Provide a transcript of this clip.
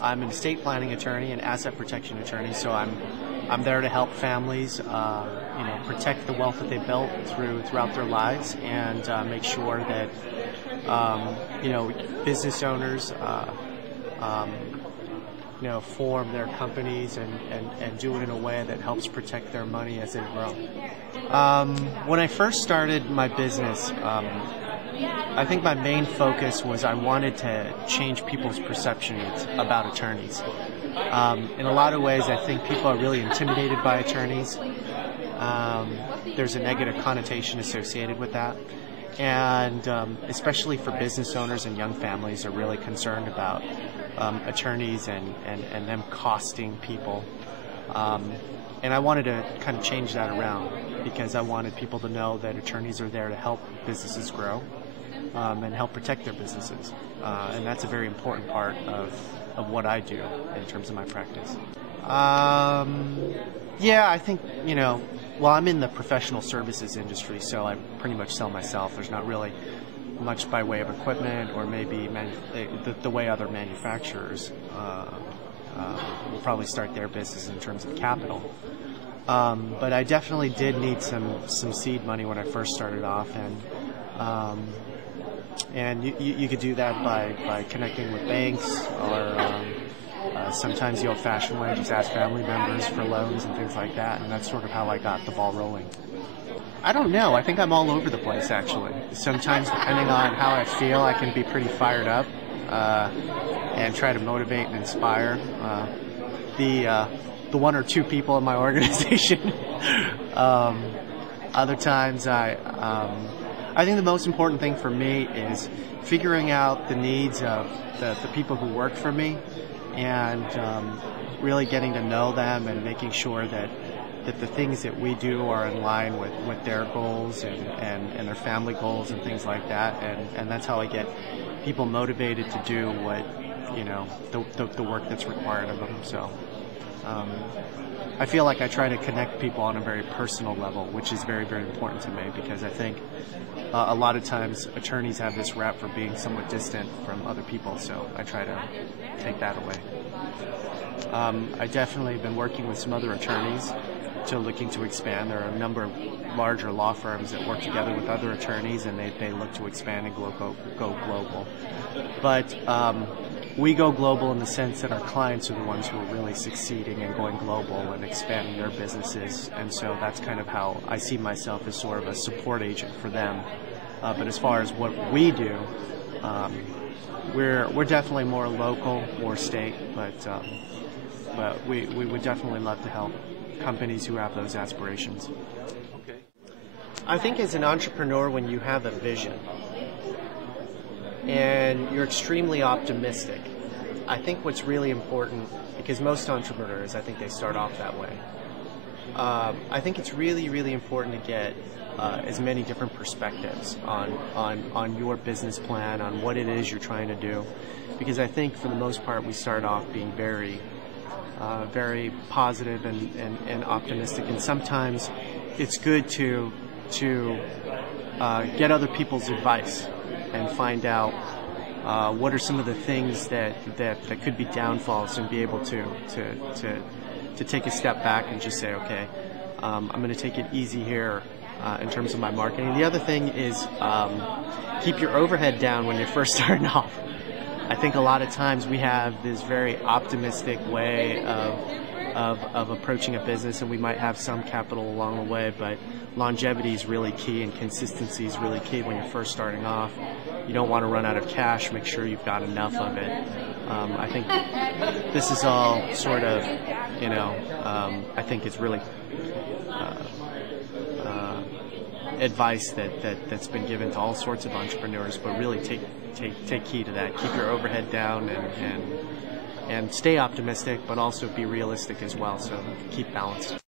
I'm an estate planning attorney and asset protection attorney, so I'm there to help families, protect the wealth that they built throughout their lives, and make sure that business owners form their companies and do it in a way that helps protect their money as they grow. When I first started my business, I think my main focus was I wanted to change people's perceptions about attorneys. In a lot of ways, I think people are really intimidated by attorneys. There's a negative connotation associated with that. And especially for business owners and young families are really concerned about attorneys and them costing people. And I wanted to kind of change that around because I wanted people to know that attorneys are there to help businesses grow and help protect their businesses. And that's a very important part of what I do in terms of my practice. Yeah, I think, well, I'm in the professional services industry, so I pretty much sell myself. There's not really much by way of equipment or maybe the way other manufacturers will probably start their business in terms of capital. But I definitely did need some seed money when I first started off, and you could do that by connecting with banks or sometimes the old-fashioned way, just ask family members for loans and things like that, and that's sort of how I got the ball rolling. I don't know. I think I'm all over the place, actually. Sometimes, depending on how I feel, I can be pretty fired up and try to motivate and inspire the one or two people in my organization. Other times, I think the most important thing for me is figuring out the needs of the people who work for me and really getting to know them and making sure that the things that we do are in line with their goals and their family goals and things like that, and that's how I get people motivated to do what, the work that's required of them. So I feel like I try to connect people on a very personal level, which is very, very important to me, because I think a lot of times attorneys have this rap for being somewhat distant from other people, so I try to take that away. I definitely have been working with some other attorneys looking to expand. There are a number of larger law firms that work together with other attorneys, and they look to expand and go global. But we go global in the sense that our clients are the ones who are really succeeding and going global and expanding their businesses, and so that's kind of how I see myself, as sort of a support agent for them. But as far as what we do, we're definitely more local, more state, but we would definitely love to help companies who have those aspirations. Okay. I think as an entrepreneur, when you have a vision and you're extremely optimistic, I think what's really important, because most entrepreneurs, I think they start off that way, I think it's really, really important to get as many different perspectives on your business plan, on what it is you're trying to do, because I think for the most part we start off being very positive and optimistic, and sometimes it's good to get other people's advice and find out what are some of the things that could be downfalls, and be able to take a step back and just say, okay, I'm going to take it easy here in terms of my marketing. The other thing is keep your overhead down when you're first starting off. I think a lot of times we have this very optimistic way of approaching a business, and we might have some capital along the way, but longevity is really key and consistency is really key when you're first starting off. You don't want to run out of cash. Make sure you've got enough of it. I think this is all sort of, I think it's really advice that's been given to all sorts of entrepreneurs, but really take key to that. Keep your overhead down and stay optimistic, but also be realistic as well, so keep balanced.